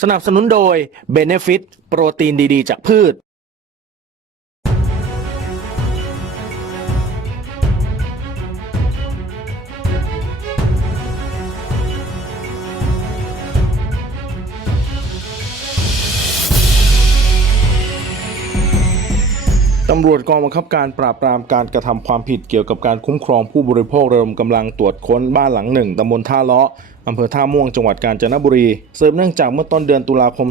สนับสนุนโดย Benefit โปรตีนดีๆ จากพืช ตำรวจกองบังคับการปราบปรามการกระทำความผิดเกี่ยวกับการคุ้มครองผู้บริโภคระดมกำลังตรวจค้นบ้านหลังหนึ่งตำบลท่าเลาะ อำเภอท่าม่วงจังหวัดกาญจนบุรีเสืบเนื่องจากเมื่อต้นเดือนตุลาคม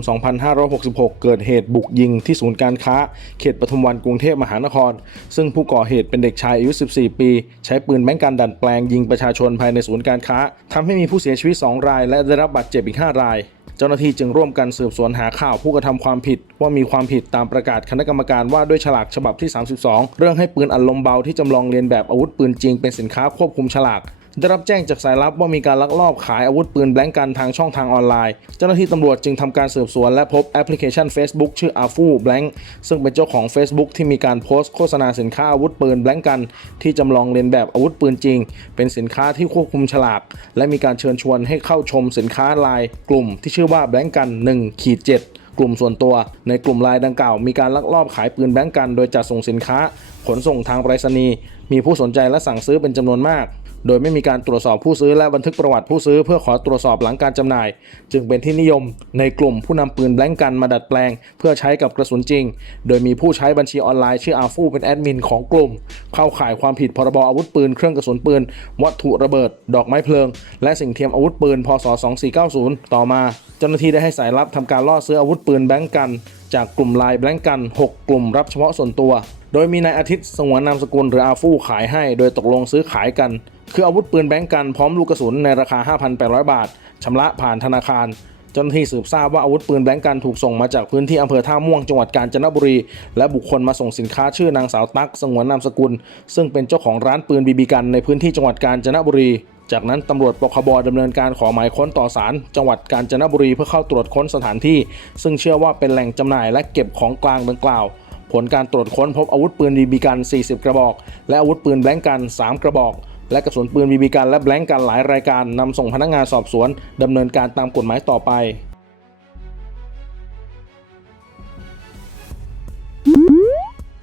2566 เกิดเหตุบุกยิงที่ศูนย์การค้า เขตปทุมวันกรุงเทพมหานคร ซึ่งผู้ก่อเหตุเป็นเด็กชายอายุ 14 ปี ใช้ปืนแบงก์กันดัดแปลงยิงประชาชนภายในศูนย์การค้าทำให้มีผู้เสียชีวิต 2 ราย และได้รับบาดเจ็บอีก 5 รายเจ้าหน้าที่จึงร่วมกันสืบสวนหาข่าวผู้กระทำความผิด ว่ามีความผิดตามประกาศคณะกรรมการว่าด้วยฉลากฉบับที่ 32 เรื่องให้ปืนอัดลมเบาที่จำลองเรียนแบบอาวุธปืนจริงเป็นสินค้าควบคุมฉลาก ได้รับแจ้งจากสายลับว่ามีการลักลอบขายอาวุธปืนแบล็งกันทางช่องทางออนไลน์ เจ้าหน้าที่ตำรวจจึงทำการสืบสวนและพบแอปพลิเคชัน Facebook ชื่อ a f u Blank ซึ่งเป็นเจ้าของ Facebook ที่มีการโพสต์โฆษณาสินค้าอาวุธปืนแบล็งกัน ที่จำลองเรียนแบบอาวุธปืนจริง เป็นสินค้าที่ควบคุมฉลากและมีการเชิญชวนให้เข้าชมสินค้าลายกลุ่ม ที่ชื่อว่าแบล็งกัน1ขีด7กลุ่มส่วนตัว ในกลุ่มไลน์ดังกล่าว มีการลักลอบขายปืนแบงก์กัน โดยจัดส่งสินค้า ขนส่งทางไปรษณีย์มีผู้สนใจและสั่งซื้อเป็นจำนวนมาก โดยไม่มีการตรวจสอบผู้ซื้อและบันทึกประวัติผู้ซื้อเพื่อขอตรวจสอบหลังการจำหน่าย จึงเป็นที่นิยมในกลุ่มผู้นำปืนแบงก์กันมาดัดแปลง เพื่อใช้กับกระสุนจริง โดยมีผู้ใช้บัญชีออนไลน์ชื่ออาฟูเป็นแอดมินของกลุ่ม เข้าข่ายความผิดพรบอาวุธปืนเครื่องกระสุนปืน วัตถุระเบิด ดอกไม้เพลิง และสิ่งเทียมอาวุธปืนพศ2490 ต่อมา เจ้าหน้าที่ได้ให้สายลับทำการล่อซื้ออาวุธปืนแบงก์กัน จากกลุ่มไลน์แบงก์กัน 6 กลุ่มรับเฉพาะส่วนตัว โดยมีนายอาทิตย์สงวนนามสกุลหรืออาฟู่ขายให้ โดยตกลงซื้อขายกัน คืออาวุธปืนแบงก์กันพร้อมลูกกระสุนในราคา 5,800 บาทชำระผ่านธนาคารจ้าหน้าที่สืบทราบว่าอาวุธปืนแบงก์กันถูกส่งมาจากพื้นที่อำเภอท่าม่วงจังหวัดกาญจนบุรี และบุคคลมาส่งสินค้าชื่อนางสาวตั๊กสงวนนามสกุล ซึ่งเป็นเจ้าของร้านปืนบีบีกันในพื้นที่จังหวัดกาญจนบุรี จากนั้นตำรวจปคบดำเนินการขอหมายค้นต่อศาลจังหวัดกาญจนบุรีเพื่อเข้าตรวจค้นสถานที่ ซึ่งเชื่อว่าเป็นแหล่งจำหน่ายและเก็บของกลางดังกล่าว ผลการตรวจค้นพบอาวุธปืนบีบีกัน 40 กระบอก และอาวุธปืนแบล็งกัน 3 กระบอก และกระสุนปืนบีบีกันและแบล็งกันหลายรายการนำส่งพนักงานสอบสวนดำเนินการตามกฎหมายต่อไป